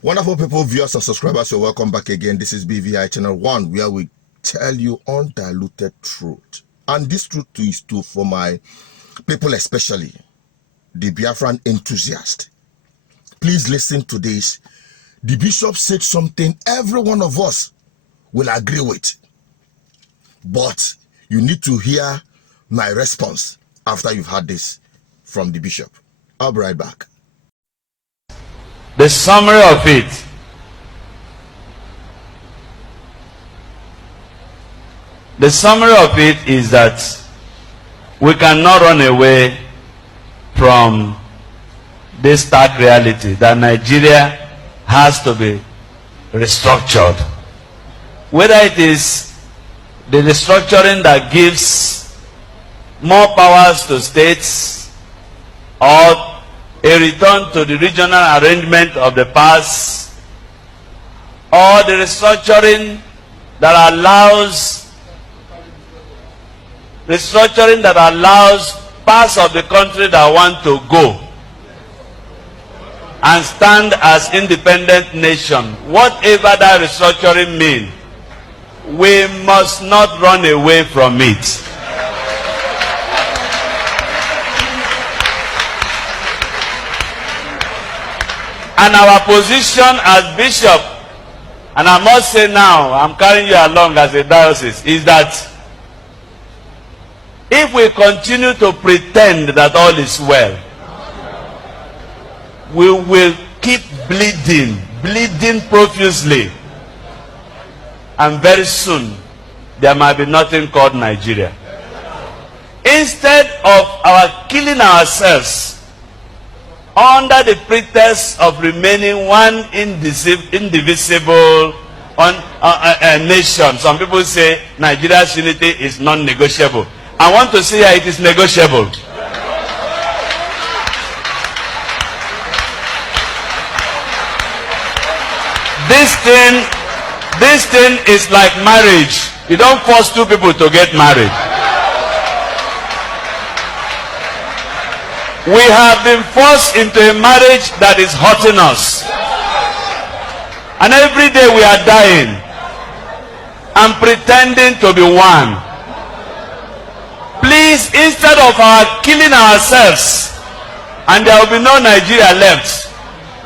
Wonderful people, viewers and subscribers, you're welcome back again. This is BVI Channel 1, where we tell you undiluted truth. And this truth is true for my people, especially the Biafran enthusiast. Please listen to this. The bishop said something every one of us will agree with. But you need to hear my response after you've heard this from the bishop. I'll be right back. The summary of it. The summary of it is that we cannot run away from this stark reality that Nigeria has to be restructured. Whether it is the restructuring that gives more powers to states or a return to the regional arrangement of the past, or the restructuring that allows parts of the country that want to go and stand as independent nation, whatever that restructuring means, we must not run away from it. And our position as bishop, and I must say now, I'm carrying you along as a diocese, is that if we continue to pretend that all is well, we will keep bleeding profusely. And very soon, there might be nothing called Nigeria. Instead of our killing ourselves under the pretext of remaining one indivisible nation. Some people say Nigeria's unity is non-negotiable. I want to say it is negotiable. This thing is like marriage. You don't force two people to get married. We have been forced into a marriage that is hurting us. And every day we are dying and pretending to be one. Please, instead of our killing ourselves, and there will be no Nigeria left,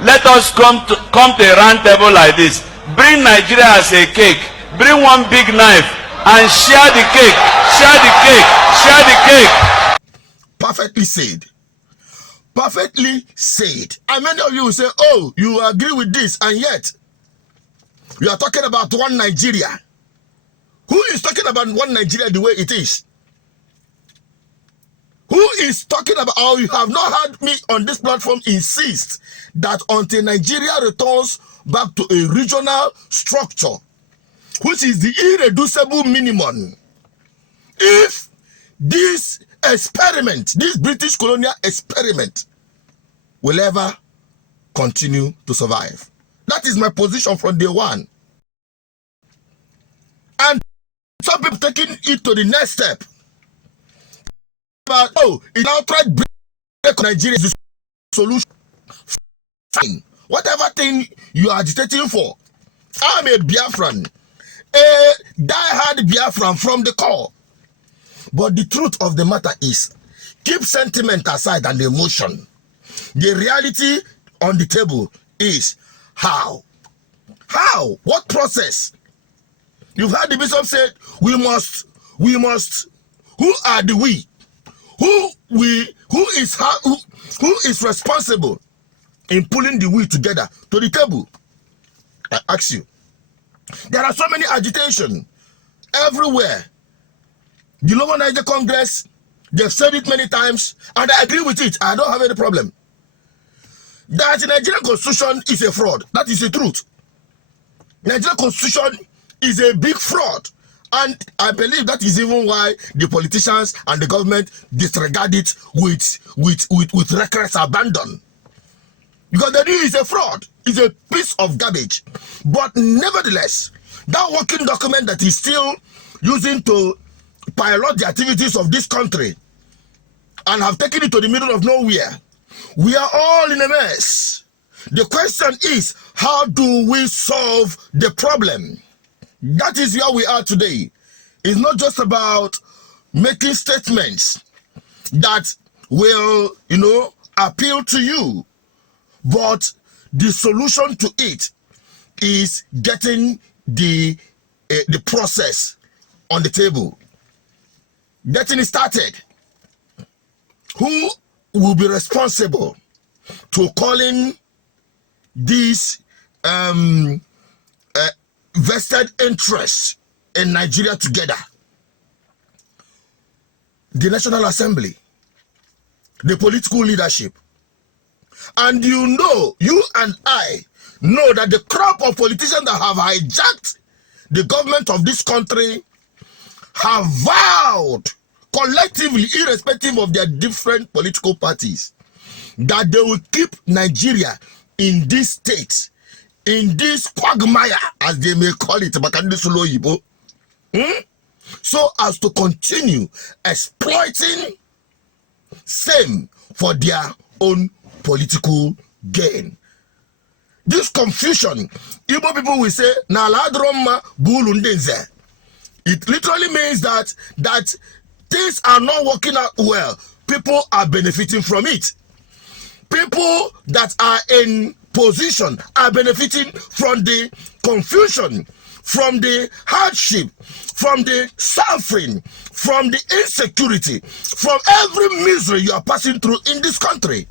let us come to a round table like this. Bring Nigeria as a cake. Bring one big knife and share the cake. Share the cake. Share the cake. Perfectly said. Perfectly said. And many of you will say, oh, you agree with this, and yet you are talking about one Nigeria. Who is talking about one Nigeria the way it is? Who is talking about, or you have not heard me on this platform insist that until Nigeria returns back to a regional structure, which is the irreducible minimum, if this experiment, this British colonial experiment, will ever continue to survive. That is my position from day one. And some people taking it to the next step. But oh, it's now try to break Nigeria is the solution. Fine. Whatever thing you are agitating for, I'm a Biafran, a die-hard Biafran from the core. But the truth of the matter is, keep sentiment aside and emotion. The reality on the table is how? How? What process? You've heard the bishop say, we must, who are the we? Who is responsible in pulling the we together to the table? I ask you. There are so many agitation everywhere. The Lower Niger Congress, they've said it many times, and I agree with it. I don't have any problem. That the Nigerian Constitution is a fraud. That is the truth. The Nigerian Constitution is a big fraud. And I believe that is even why the politicians and the government disregard it with reckless abandon. Because they knew it's a fraud. It's a piece of garbage. But nevertheless, that working document that is still using to pilot the activities of this country and have taken it to the middle of nowhere, we are all in a mess. The question is, how do we solve the problem? That is where we are today. It's not just about making statements that will, appeal to you, but the solution to it is getting the process on the table, getting it started. Who will be responsible to calling these vested interests in Nigeria together? The National Assembly, the political leadership. And you and I know that the crop of politicians that have hijacked the government of this country have vowed collectively, irrespective of their different political parties, that they will keep Nigeria in this state, in this quagmire, as they may call it, so as to continue exploiting same for their own political gain. This confusion, Igbo people will say, na ladroma bulundenze. It literally means that things are not working out well. People are benefiting from it. People that are in position are benefiting from the confusion, from the hardship, from the suffering, from the insecurity, from every misery you are passing through in this country.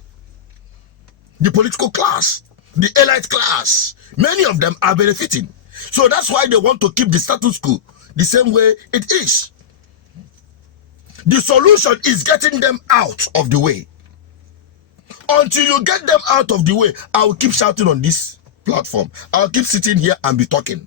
The political class, the elite class, many of them are benefiting. So that's why they want to keep the status quo the same way it is. The solution is getting them out of the way. Until you get them out of the way, I will keep shouting on this platform. I will keep sitting here and be talking.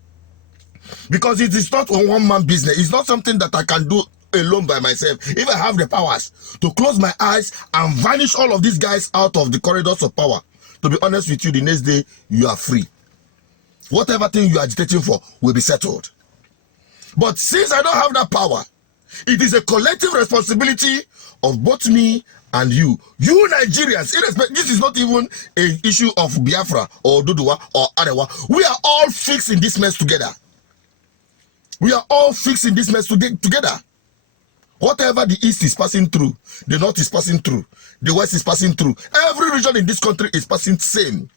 Because it is not a one-man business. It's not something that I can do alone by myself. If I have the powers to close my eyes and vanish all of these guys out of the corridors of power, to be honest with you, the next day you are free. Whatever thing you are agitating for will be settled. But since I don't have that power, it is a collective responsibility of both me and you Nigerians. This is not even an issue of Biafra or Dudua or Arewa. We are all fixed in this mess together. We are all fixed in this mess together. Whatever the East is passing through, the North is passing through, the West is passing through. Every region in this country is passing the same.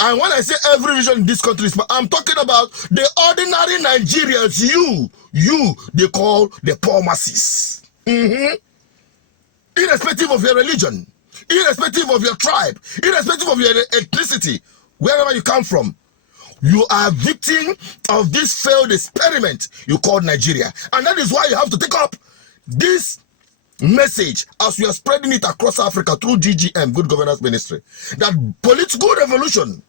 And when I say every region in this country, I'm talking about the ordinary Nigerians, you they call the poor masses. Irrespective of your religion, irrespective of your tribe, irrespective of your ethnicity, wherever you come from, you are a victim of this failed experiment you call Nigeria. And that is why you have to take up this message as we are spreading it across Africa through GGM, Good Governance Ministry, that political revolution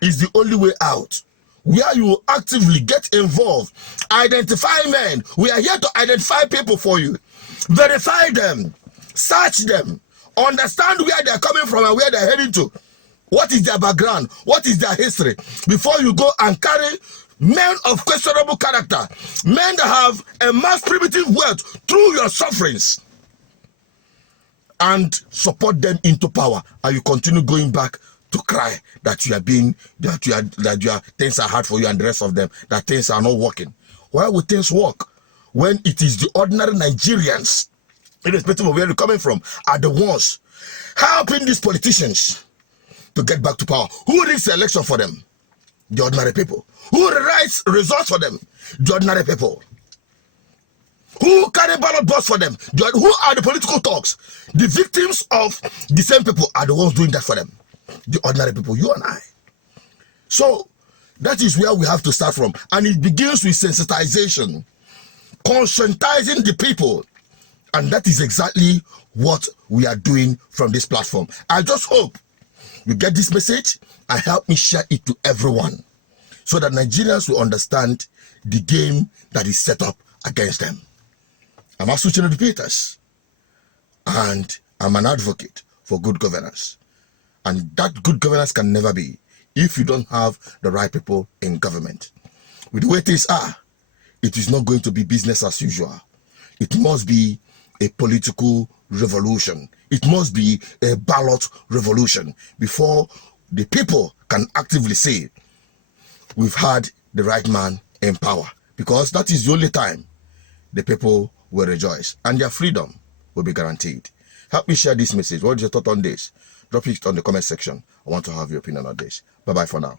is the only way out, where you actively get involved, identify men. We are here to identify people for you, verify them, search them, understand where they are coming from and where they are heading to. What is their background? What is their history? Before you go and carry men of questionable character, men that have amassed primitive wealth through your sufferings, and support them into power, and you continue going back to cry that you are being, that your things are hard for you, and the rest of them, that things are not working. Why would things work when it is the ordinary Nigerians, irrespective of where you're coming from, are the ones helping these politicians to get back to power? Who rigs the election for them? The ordinary people. Who writes results for them? The ordinary people. Who carry ballot box for them? Who are the political talks? The victims of the same people are the ones doing that for them. The ordinary people, you and I. So that is where we have to start from. And it begins with sensitization, conscientizing the people. And that is exactly what we are doing from this platform. I just hope you get this message and help me share it to everyone, so that Nigerians will understand the game that is set up against them. I'm Asuchino Peters, and I'm an advocate for good governance. And that good governance can never be if you don't have the right people in government. With the way things are, it is not going to be business as usual. It must be a political revolution. It must be a ballot revolution before the people can actively say, we've had the right man in power, because that is the only time the people will rejoice and their freedom will be guaranteed. Help me share this message. What is your thought on this? Drop it on the comment section. I want to have your opinion on this. Bye-bye for now.